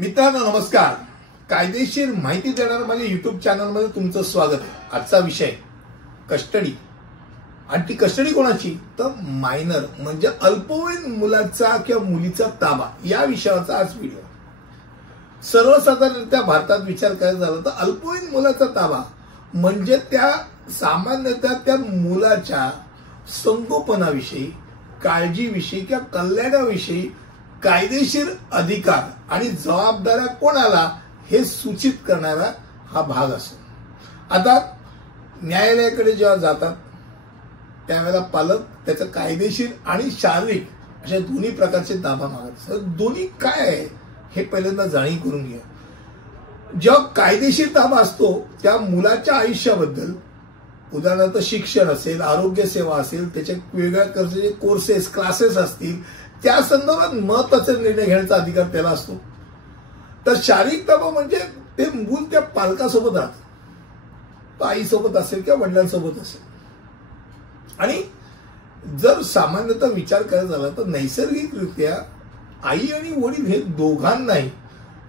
मित्रांनो नमस्कार. कायदेशीर माहिती देणाऱ्या माझ्या युट्यूब चॅनलमध्ये तुमचं स्वागत आहे. आजचा विषय कस्टडी. आणि ती कस्टडी कोणाची तर मायनर म्हणजे अल्पवयीन मुलाचा किंवा मुलीचा ताबा या विषयाचा आज व्हिडिओ. सर्वसाधारणरित्या भारतात विचार करायचा झाला तर अल्पवयीन मुलाचा ताबा म्हणजे त्या सामान्यतः त्या मुलाच्या संगोपनाविषयी, काळजीविषयी किंवा कल्याणाविषयी कायदेशीर अधिकार आणि जबाबदाऱ्या कोणाला हे सूचित करणारा हा भाग असतो. आता न्यायालयाकडे जेव्हा जातात त्यावेळेला पालक त्याचं कायदेशीर आणि शारीरिक अशा दोन्ही प्रकारचे ताबा मागत असतात. दोन्ही काय आहे हे पहिल्यांदा जाणीव करून घ्या. जेव्हा कायदेशीर ताबा असतो त्या मुलाच्या आयुष्याबद्दल, उदाहरणार्थ शिक्षण असेल, आरोग्य सेवा असेल, त्याचे वेगवेगळ्या प्रकारचे कोर्सेस, क्लासेस असतील, त्या संदर्भात महत्त्वाचे निर्णय घेण्याचा अधिकार त्याला असतो. तर शारीरिक ताबा म्हणजे ते मूल त्या पालकासोबत राहतं, तो आईसोबत असेल किंवा वडिलांसोबत असेल. आणि जर सामान्यतः विचार करायचा झाला तर नैसर्गिकरित्या आई आणि वडील हे दोघांनाही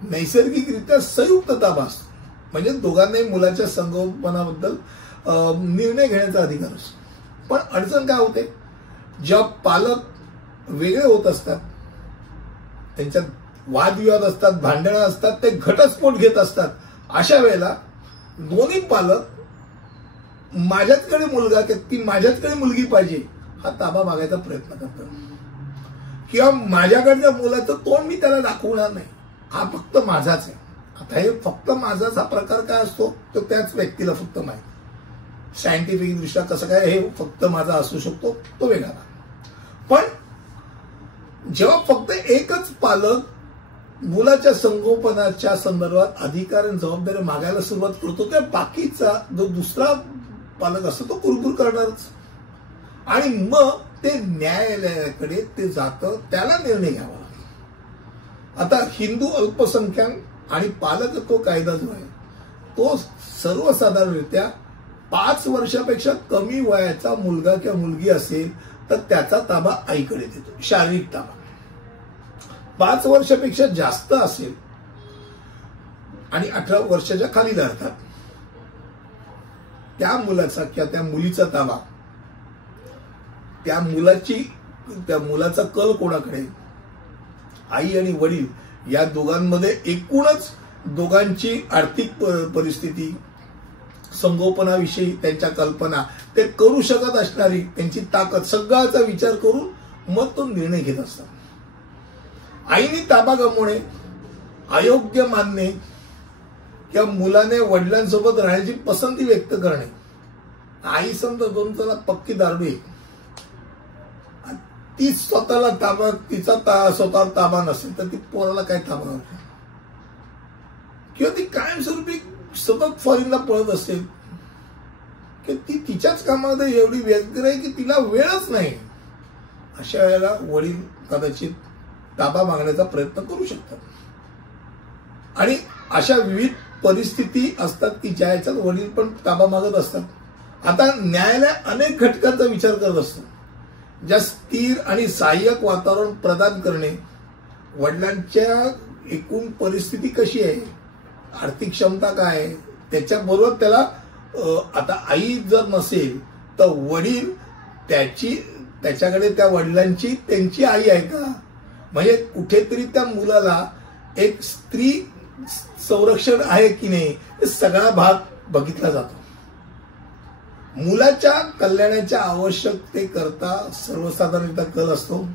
नैसर्गिकरित्या संयुक्त ताबा असतो. म्हणजे दोघांनाही मुलाच्या संगोपनाबद्दल निर्णय घेण्याचा अधिकार असतो. पण अडचण काय होते, जेव्हा पालक वेगळे होत असतात, त्यांच्यात वादविवाद असतात, भांडणं असतात, ते घटस्फोट घेत असतात, अशा वेळेला दोन्ही पालक माझ्याचकडे मुलगा की माझ्याचकडे मुलगी पाहिजे हा ताबा मागायचा प्रयत्न करतात. किंवा माझ्याकडच्या मुलाचं तोंड मी त्याला दाखवणार नाही, हा फक्त माझाच आहे. आता हे फक्त माझाच हा प्रकार काय असतो तो त्याच व्यक्तीला फक्त माहिती. सायंटिफिक दृष्ट्या कसं काय हे फक्त माझा असू शकतो तो वेगळा. पण जेव्हा फक्त एकच पालक मुलाच्या संगोपनाच्या संदर्भात अधिकार आणि जबाबदारी मागायला सुरुवात करतो त्या बाकीचा जो दुसरा पालक असतो तो कुरकुर करणारच. आणि मग ते न्यायालयाकडे ते जातं, त्याला निर्णय घ्यावा लागतो. आता हिंदू अल्पसंख्याक आणि पालकत्व कायदा जो आहे तो सर्वसाधारणरित्या 5 वर्षापेक्षा कमी वयाचा मुलगा किंवा मुलगी असेल तर त्याचा ताबा आईकडे देतो, शारीरिक ताबा. 5 वर्षापेक्षा जास्त असेल आणि 18 वर्षाच्या खाली अर्थात त्या मुलाचा किंवा त्या मुलीचा ताबा, त्या मुलाचा कल कोणाकडे, आई आणि वडील या दोघांमध्ये एकूणच दोघांची आर्थिक परिस्थिती, संगोपनाविषयी त्यांच्या कल्पना, ते करू शकत असणारी त्यांची ताकद, सगळ्याचा विचार करून मग तो निर्णय घेत असतात. आईने ताबा गमावणे, अयोग्य मानणे किंवा मुलाने वडिलांसोबत राहण्याची पसंती व्यक्त करणे. आई समजा दोन त्याला पक्की दारू आहे, ती स्वतःला ताबा, तिचा स्वतःवर ताबा नसेल तर ती पोराला काय ताबा करते. किंवा ती कायमस्वरूपी सतत फॉरेनला पळत असेल की ती तिच्याच कामामध्ये एवढी व्यग्र आहे की तिला वेळच नाही. अशा वेळेला वडील कदाचित ताबा मागण्याचा प्रयत्न करू शकतात. आणि अशा विविध परिस्थिती असतात की ज्या याच्यात वडील पण ताबा मागत असतात. आता न्यायालय अनेक घटकांचा विचार करत असतो. ज्या स्थिर आणि सहाय्यक वातावरण प्रदान करणे, वडिलांच्या एकूण परिस्थिती कशी आहे, आर्थिक क्षमता काय आहे, त्याच्याबरोबर त्याला आता आई जर नसेल तर वडील त्याच्याकडे त्या वडिलांची त्यांची आई आहे का, म्हणजे कुठेतरी त्या मुलाला एक स्त्री संरक्षण आहे की नाही, हे सगळा भाग बघितला जातो. मुलाच्या कल्याणाच्या आवश्यकतेकरता सर्वसाधारणतः कल असतो.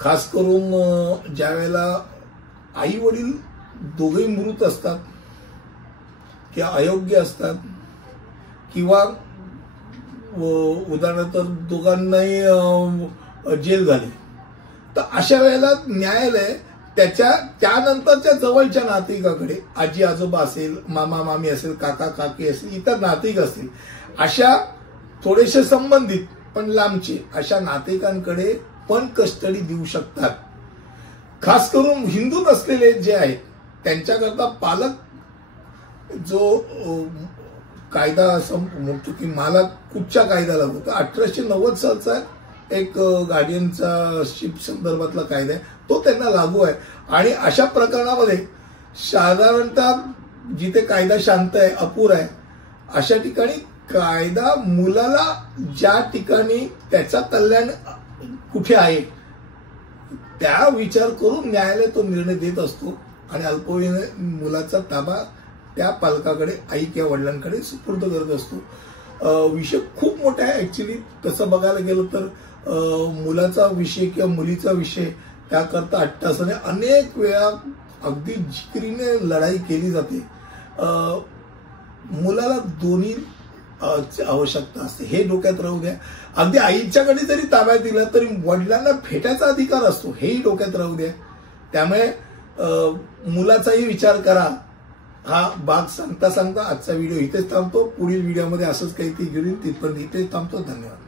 खास करून ज्या वेळेला आई वडील दोघेही मृत असतात किंवा अयोग्य असतात किंवा उदाहरणार्थ दोघांनाही जेल झाली, तर अशा वेळेला न्यायालय त्यानंतरच्या जवळच्या नातेवाईकाकडे, आजी आजोबा असेल, मामा मामी असेल, काका काकी असेल, इतर नातेवाईक असतील, अशा थोडेसे संबंधित पण लांबचे अशा नातेवाईकांकडे पण कस्टडी देऊ शकतात. खास करून हिंदू नसलेले जे आहेत त्यांच्याकरता पालक जो कायदा असं म्हणतो की मला कुठच्या कायदा लागू, तर 1890 सालचा एक गार्डियनचा शिप संदर्भातला कायदा आहे तो त्यांना लागू आहे. आणि अशा प्रकरणामध्ये साधारणतः जिथे कायदा शांत आहे, अपुरा आहे, अशा ठिकाणी कायदा मुलाला ज्या ठिकाणी त्याचा कल्याण कुठे आहे त्या विचार करून न्यायालय तो निर्णय देत असतो आणि अल्पवयीन मुलाचा ताबा त्या पालकाकडे, आई किंवा वडिलांकडे सुपूर्द करत असतो. विषय खूप मोठा आहे ऍक्च्युली. तसं बघायला गेलं तर मुलाचा विषय किंवा मुलीचा विषय त्याकरता अट्टासाने अनेक वेळा अगदी जिकिरीने लढाई केली जाते. मुलाला दोन्ही आवश्यकता असते हे डोक्यात राहू द्या. अगदी आईच्याकडे जरी ताब्यात दिला तरी वडिलांना भेटायचा अधिकार असतो हेही डोक्यात राहू द्या. त्यामुळे मुलाचाही विचार करा. हा भाग सांगता सांगता आजचा व्हिडिओ इथेच थांबतो. पुढील व्हिडिओमध्ये असंच काहीतरी घेऊन तिथपर्यंत इथेच थांबतो. धन्यवाद.